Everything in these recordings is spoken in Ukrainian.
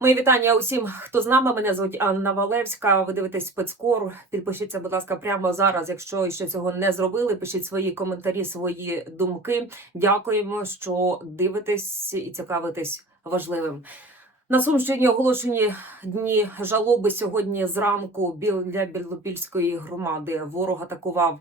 Мої вітання усім, хто з нами. Мене звуть Анна Валевська. Ви дивитесь спецкор. Підпишіться, будь ласка, прямо зараз. Якщо ще цього не зробили, пишіть свої коментарі, свої думки. Дякуємо, що дивитесь і цікавитесь важливим. На Сумщині оголошені дні жалоби сьогодні зранку біл- для Білопільської громади. Ворог атакував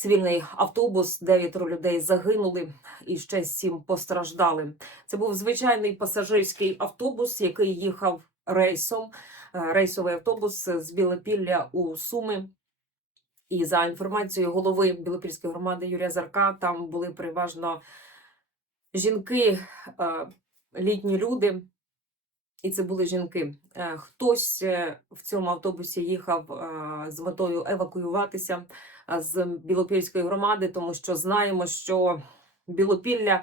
цивільний автобус. Дев'ятеро людей загинули і ще сім постраждали. Це був звичайний пасажирський автобус, який їхав рейсом. Е, Рейсовий автобус з Білопілля у Суми. І за інформацією голови Білопільської громади Юрія Зарка, там були переважно жінки, е, літні люди. І це були жінки. Е, Хтось е, в цьому автобусі їхав е, з метою евакуюватися з Білопільської громади, тому що знаємо, що Білопілля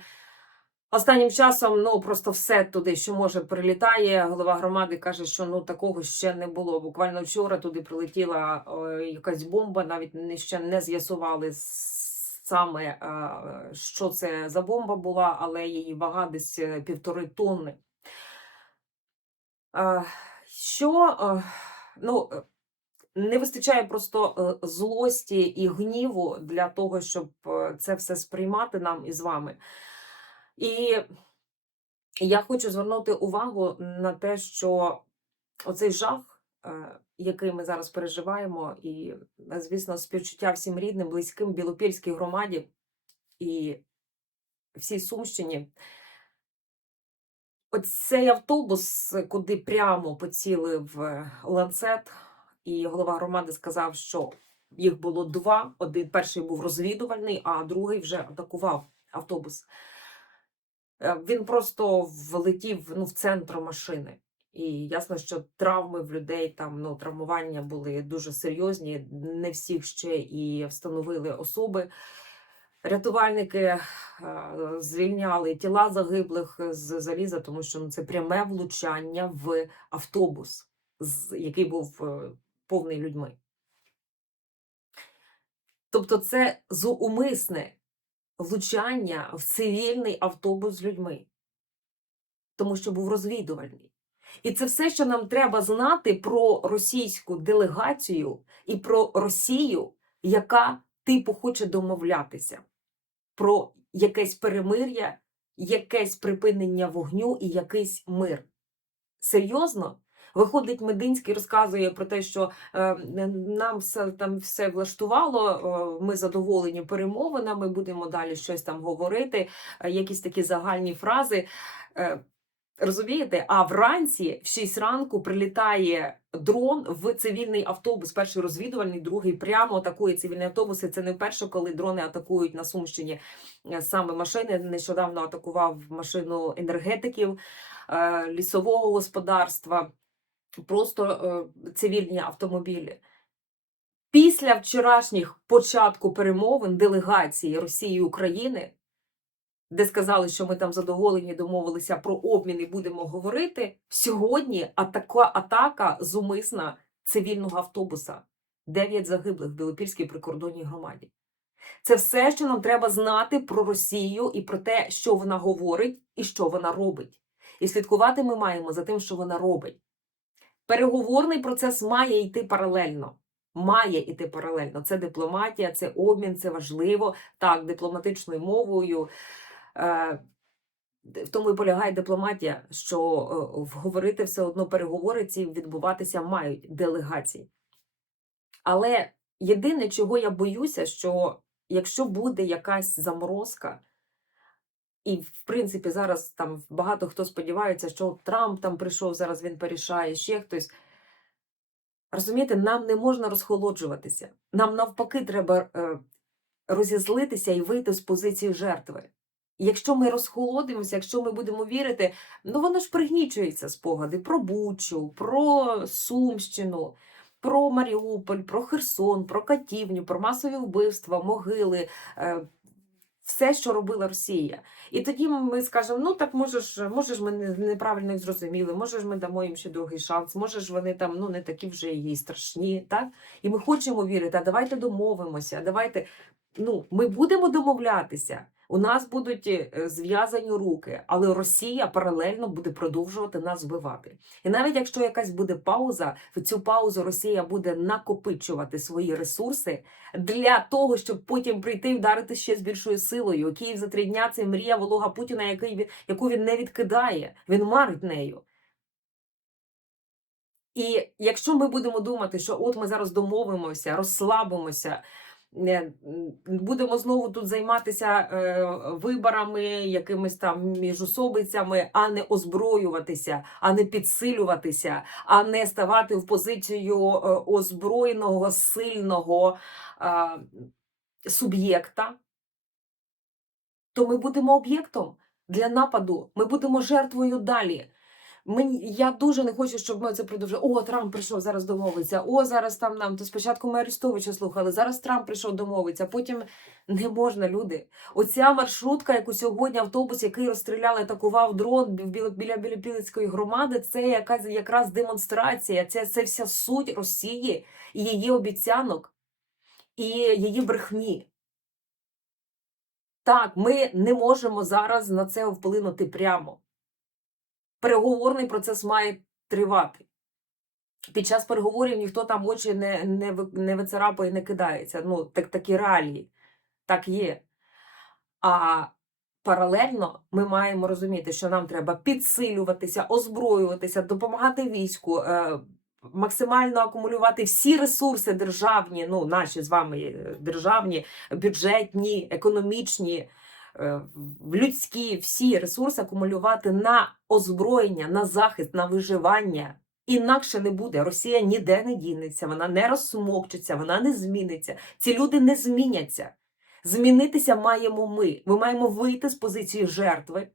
останнім часом ну просто все туди, що може, прилітає. Голова громади каже, що ну такого ще не було. Буквально вчора туди прилетіла якась бомба, навіть не ще не з'ясували саме що це за бомба була, але її вага десь півтори тонни. Що е, ну, е, не вистачає просто е, злості і гніву для того, щоб це все сприймати нам із вами. І я хочу звернути увагу на те, що оцей жах, який ми зараз переживаємо, і, звісно, співчуття всім рідним, близьким Білопільській громаді і всій Сумщині. Оцей автобус, е, куди прямо поцілив е, ланцет, і голова громади сказав, що їх було два. Один перший був розвідувальний, а другий вже атакував автобус. Е, Він просто влетів ну, в центр машини. І ясно, що травми в людей там ну, травмування були дуже серйозні. Не всіх ще і встановили особи. Рятувальники е, звільняли тіла загиблих з заліза, тому що ну, це пряме влучання в автобус, який був е, повний людьми. Тобто, це зумисне влучання в цивільний автобус з людьми, тому що був розвідувальний. І це все, що нам треба знати про російську делегацію і про Росію, яка типу хоче домовлятися про якесь перемир'я, якесь припинення вогню і якийсь мир. Серйозно? Виходить, Мединський розказує про те, що е, нам все там все влаштувало, е, ми задоволені перемовинами, будемо далі щось там говорити, е, якісь такі загальні фрази. Е, Розумієте? А вранці в 6 ранку прилітає дрон в цивільний автобус. Перший розвідувальний, другий прямо атакує цивільні автобуси. Це не вперше, коли дрони атакують на Сумщині е, саме машини. Нещодавно атакував машину енергетиків, е, лісового господарства, просто е, цивільні автомобілі. Після вчорашніх початку перемовин делегації Росії і України, де сказали, що ми там задоволені, домовилися про обмін і будемо говорити. Сьогодні атака, атака зумисна цивільного автобуса. Дев'ять загиблих в Білопільській прикордонній громаді. Це все, що нам треба знати про Росію і про те, що вона говорить і що вона робить. І слідкувати ми маємо за тим, що вона робить. Переговорний процес має йти паралельно. Має йти паралельно. Це дипломатія, це обмін, це важливо. Так, дипломатичною мовою. Е, в тому і полягає дипломатія, що е, говорити все одно переговори ці відбуватися мають делегації. Але єдине, чого я боюся, що якщо буде якась заморозка, і в принципі зараз там багато хто сподівається, що Трамп там прийшов, зараз він порішає, ще хтось. Розумієте, нам не можна розхолоджуватися. Нам навпаки треба е, розізлитися і вийти з позиції жертви. Якщо ми розхолодимося, якщо ми будемо вірити, ну воно ж пригнічується спогади про Бучу, про Сумщину, про Маріуполь, про Херсон, про Катівню, про масові вбивства, могили, е, все, що робила Росія. І тоді ми скажемо: ну так може ж, може ж ми неправильно їх зрозуміли, може ж ми дамо їм ще другий шанс, може вони там ну не такі вже і страшні, так? І ми хочемо вірити, а давайте домовимося, давайте. Ну, ми будемо домовлятися. У нас будуть е, зв'язані руки, але Росія паралельно буде продовжувати нас вбивати. І навіть якщо якась буде пауза, в цю паузу Росія буде накопичувати свої ресурси для того, щоб потім прийти і вдарити ще з більшою силою. Київ за три дня це мрія волога Путіна, який яку він не відкидає. Він марить нею. І якщо ми будемо думати, що от ми зараз домовимося, розслабимося, будемо знову тут займатися е, виборами, якимись там міжособицями, а не озброюватися, а не підсилюватися, а не ставати в позицію е, озброєного, сильного е, суб'єкта, то ми будемо об'єктом для нападу, ми будемо жертвою далі. Мені я дуже не хочу, щоб ми це продовжили. О, Трамп прийшов зараз домовиться. О, зараз там нам то спочатку ми Арестовича слухали. Зараз Трамп прийшов домовиться. Потім не можна, люди. Оця маршрутка, яку сьогодні автобус, який розстріляли, атакував дрон біля біля Білопілицької громади. Це якась якраз демонстрація. Це, це вся суть Росії і її обіцянок і її брехні. Так, ми не можемо зараз на це вплинути прямо переговорний процес має тривати. Під час переговорів ніхто там очі не, не, не вицарапає, не кидається. Ну, так, такі реалії. Так є. А паралельно ми маємо розуміти, що нам треба підсилюватися, озброюватися, допомагати війську, е, максимально акумулювати всі ресурси державні, ну, наші з вами е, державні, бюджетні, економічні, в- людські, всі ресурси акумулювати на озброєння, на захист, на виживання. Інакше не буде. Росія ніде не дінеться, вона не розсмокчиться, вона не зміниться. Ці люди не зміняться. Змінитися маємо ми. Ми маємо вийти з позиції жертви,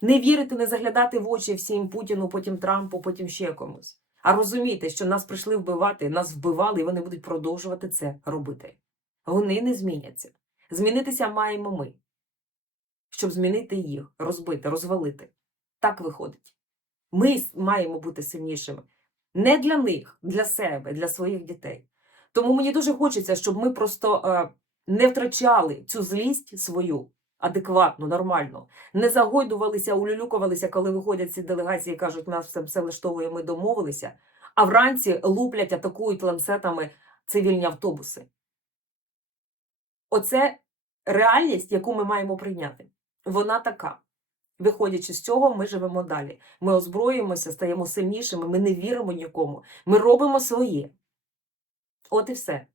не вірити, не заглядати в очі всім Путіну, потім Трампу, потім ще комусь. А розуміти, що нас прийшли вбивати, нас вбивали, і вони будуть продовжувати це робити. Вони не зміняться. Змінитися маємо ми, щоб змінити їх, розбити, розвалити. Так виходить. Ми маємо бути сильнішими. Не для них, для себе, для своїх дітей. Тому мені дуже хочеться, щоб ми просто е, не втрачали цю злість свою адекватно, нормально, не загойдувалися, улюлюкувалися, коли виходять ці делегації і кажуть, нас все, все влаштовує, ми домовилися, а вранці луплять, атакують ланцетами цивільні автобуси. Оце реальність, яку ми маємо прийняти. Вона така. Виходячи з цього, ми живемо далі. Ми озброюємося, стаємо сильнішими, ми не віримо нікому. Ми робимо своє. От і все.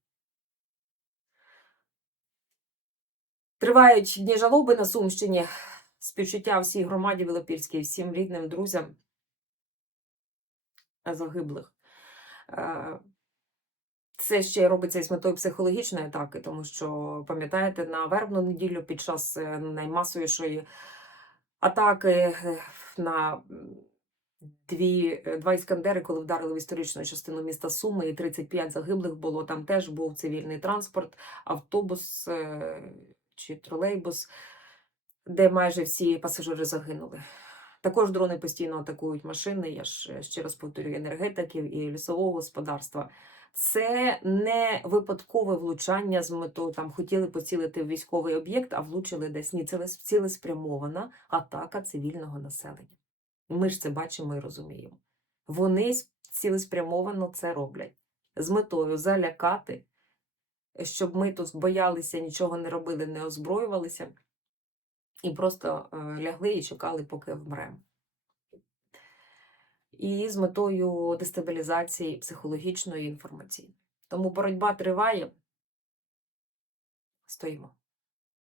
Тривають дні жалоби на Сумщині. Співчуття всій громаді Білопільській, всім рідним, друзям загиблих. Це ще робиться із метою психологічної атаки, тому що, пам'ятаєте, на вербну неділю під час е, наймасовішої атаки е, на дві, е, два іскандери, коли вдарили в історичну частину міста Суми, і 35 загиблих було. Там теж був цивільний транспорт, автобус чи тролейбус, де майже всі пасажири загинули. Також дрони постійно атакують машини, я ж ще раз повторюю, енергетиків і лісового господарства. Це не випадкове влучання з метою там хотіли поцілити військовий об'єкт, а влучили десь. Ні, це цілеспрямована атака цивільного населення. Ми ж це бачимо і розуміємо. Вони цілеспрямовано це роблять з метою залякати, щоб ми тут боялися, нічого не робили, не озброювалися і просто е, лягли і чекали, поки вмремо. І з метою дестабілізації психологічної інформації. Тому боротьба триває. Стоїмо.